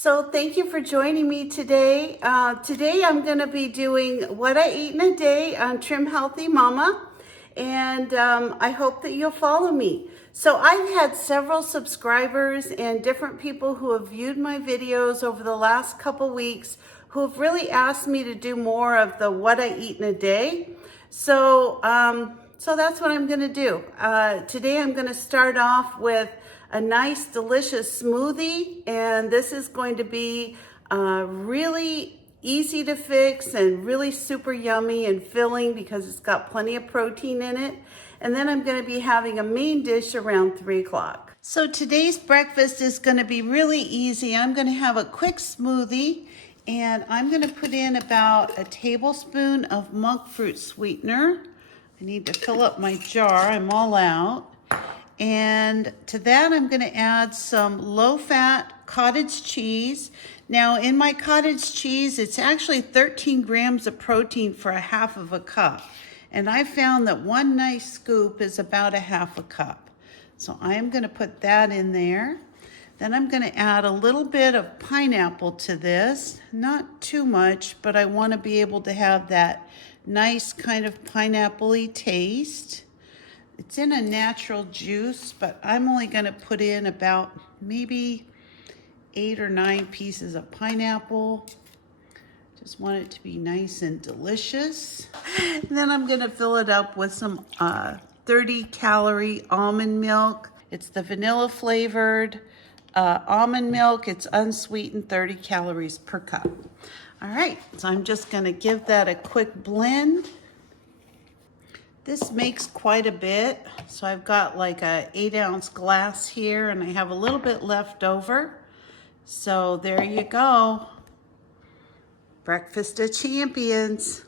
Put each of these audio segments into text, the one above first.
So thank you for joining me today. Today I'm going to be doing what I eat in a day on Trim Healthy Mama, and I hope that you'll follow me. So I've had several subscribers and different people who have viewed my videos over the last couple weeks who have really asked me to do more of the what I eat in a day. So that's what I'm going to do. Today I'm going to start off with a nice delicious smoothie, and this is going to be really easy to fix and really super yummy and filling because it's got plenty of protein in it. And then I'm going to be having a main dish around 3 o'clock. So today's breakfast is going to be really easy. I'm going to have a quick smoothie, and I'm going to put in about a tablespoon of monk fruit sweetener. I need to fill up my jar. I'm all out. And to that, I'm going to add some low-fat cottage cheese. Now, in my cottage cheese, it's actually 13 grams of protein for a half of a cup. And I found that one nice scoop is about a half a cup. So I'm going to put that in there. Then I'm going to add a little bit of pineapple to this. Not too much, but I want to be able to have that nice kind of pineapple-y taste. It's in a natural juice, but I'm only going to put in about maybe 8 or 9 pieces of pineapple. Just want it to be nice and delicious. And then I'm going to fill it up with some 30-calorie almond milk. It's the vanilla flavored almond milk. It's unsweetened, 30 calories per cup. All right, so I'm just going to give that a quick blend. This makes quite a bit, so I've got like a 8-ounce glass here, and I have a little bit left over. So there you go. Breakfast of champions.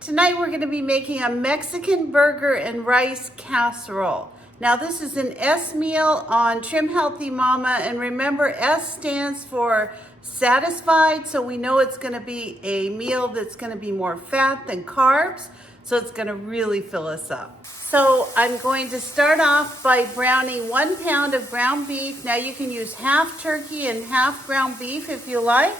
Tonight we're going to be making a Mexican burger and rice casserole. Now this is an S meal on Trim Healthy Mama, and remember, S stands for satisfied, so we know it's going to be a meal that's going to be more fat than carbs. So it's going to really fill us up. So I'm going to start off by browning 1 pound of ground beef. Now you can use half turkey and half ground beef if you like,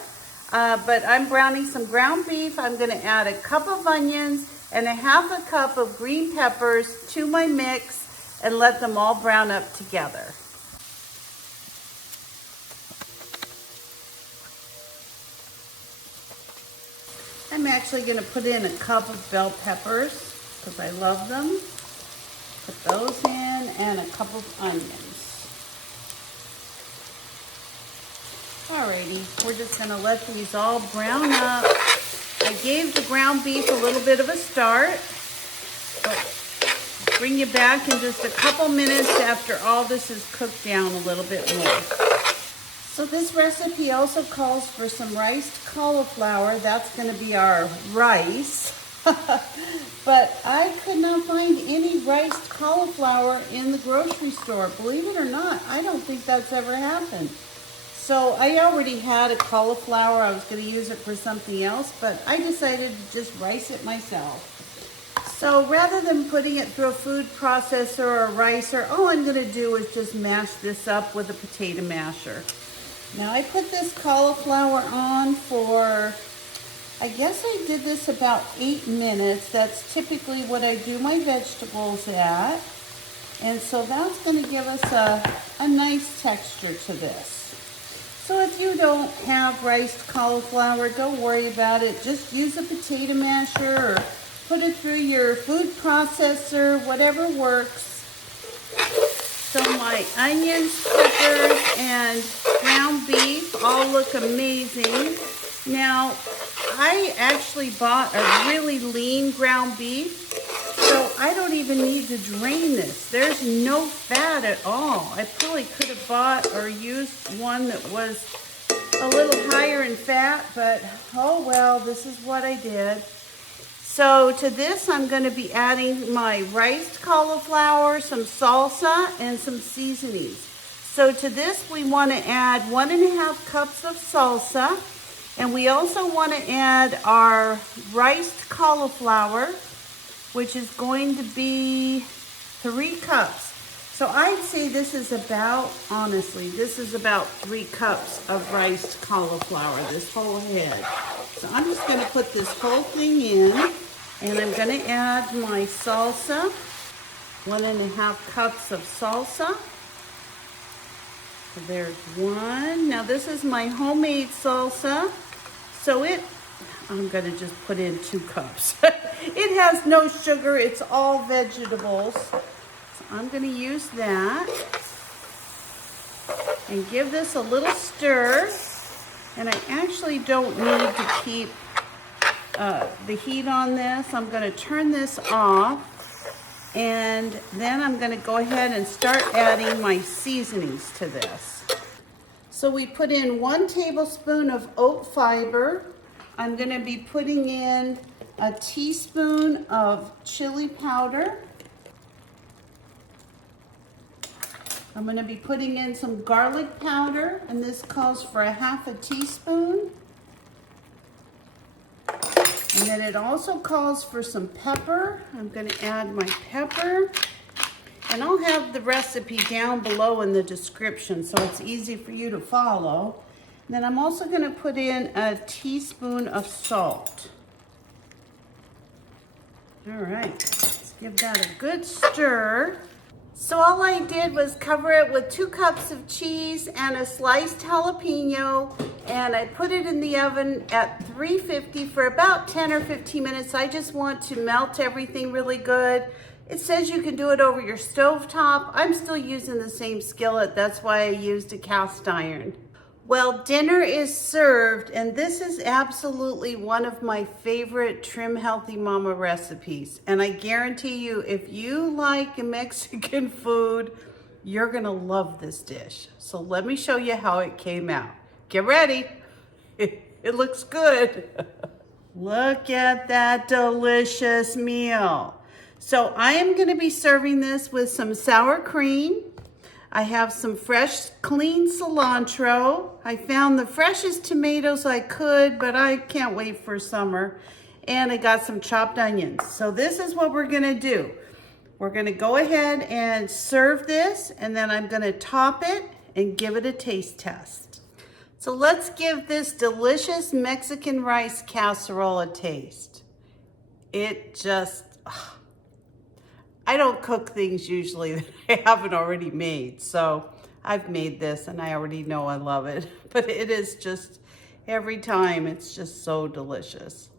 but I'm browning some ground beef. I'm going to add a cup of onions and a half a cup of green peppers to my mix and let them all brown up together. I'm actually going to put in a cup of bell peppers because I love them. Put those in, and a cup of onions. Alrighty, we're just going to let these all brown up. I gave the ground beef a little bit of a start, but bring you back in just a couple minutes after all this is cooked down a little bit more. So this recipe also calls for some riced cauliflower. That's going to be our rice. But I could not find any riced cauliflower in the grocery store. Believe it or not, I don't think that's ever happened. So I already had a cauliflower. I was going to use it for something else, but I decided to just rice it myself. So rather than putting it through a food processor or a ricer, all I'm going to do is just mash this up with a potato masher. Now I put this cauliflower on for, I guess I did this about 8 minutes. That's typically what I do my vegetables at. And so that's going to give us a nice texture to this. So if you don't have riced cauliflower, don't worry about it. Just use a potato masher or put it through your food processor, whatever works. So my onions, peppers, and ground beef all look amazing. Now, I actually bought a really lean ground beef, so I don't even need to drain this. There's no fat at all. I probably could have bought or used one that was a little higher in fat, but oh well, this is what I did. So to this, I'm going to be adding my riced cauliflower, some salsa, and some seasonings. So to this, we want to add 1.5 cups of salsa, and we also want to add our riced cauliflower, which is going to be 3 cups. So So I'd say this is about, honestly, this is about 3 cups of riced cauliflower, this whole head. So I'm just gonna put this whole thing in, and I'm gonna add my salsa, 1.5 cups of salsa. So there's 1. Now this is my homemade salsa. So I'm gonna just put in 2 cups. It has no sugar, it's all vegetables. So I'm gonna use that and give this a little stir. And I actually don't need to keep the heat on this. I'm gonna turn this off, and then I'm gonna go ahead and start adding my seasonings to this. So we put in 1 tablespoon of oat fiber. I'm gonna be putting in a teaspoon of chili powder. I'm gonna be putting in some garlic powder, and this calls for 1/2 teaspoon. And then it also calls for some pepper. I'm gonna add my pepper. And I'll have the recipe down below in the description so it's easy for you to follow. And then I'm also gonna put in a teaspoon of salt. All right, let's give that a good stir. So all I did was cover it with 2 cups of cheese and a sliced jalapeno, and I put it in the oven at 350 for about 10 or 15 minutes. I just want to melt everything really good. It says you can do it over your stovetop. I'm still using the same skillet. That's why I used a cast iron. Well, dinner is served, and this is absolutely one of my favorite Trim Healthy Mama recipes. And I guarantee you, if you like Mexican food, you're gonna love this dish. So let me show you how it came out. Get ready. It looks good. Look at that delicious meal. So I am gonna be serving this with some sour cream. I have some fresh, clean cilantro. I found the freshest tomatoes I could, but I can't wait for summer. And I got some chopped onions. So this is what we're gonna do. We're gonna go ahead and serve this, and then I'm gonna top it and give it a taste test. So let's give this delicious Mexican rice casserole a taste. It just, I don't cook things usually that I haven't already made. So I've made this and I already know I love it. But it is just, every time, it's just so delicious.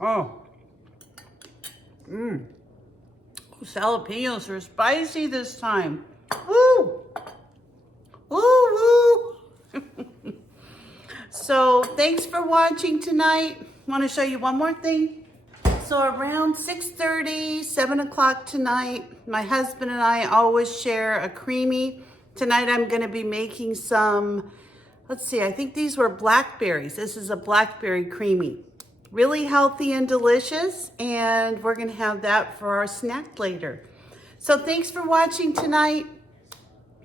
Oh. Jalapenos are spicy this time. Woo! Woo, woo! So thanks for watching tonight. Want to show you one more thing. So around 6:30, 7 o'clock tonight, my husband and I always share a creamy. Tonight I'm going to be making some, let's see, I think these were blackberries. This is a Blackberry Creami. Really healthy and delicious, and we're going to have that for our snack later. So thanks for watching tonight.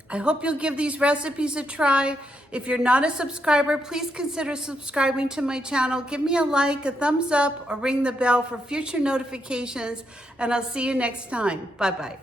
I hope you'll give these recipes a try. If you're not a subscriber, please consider subscribing to my channel. Give me a like, a thumbs up, or ring the bell for future notifications, and I'll see you next time. Bye-bye.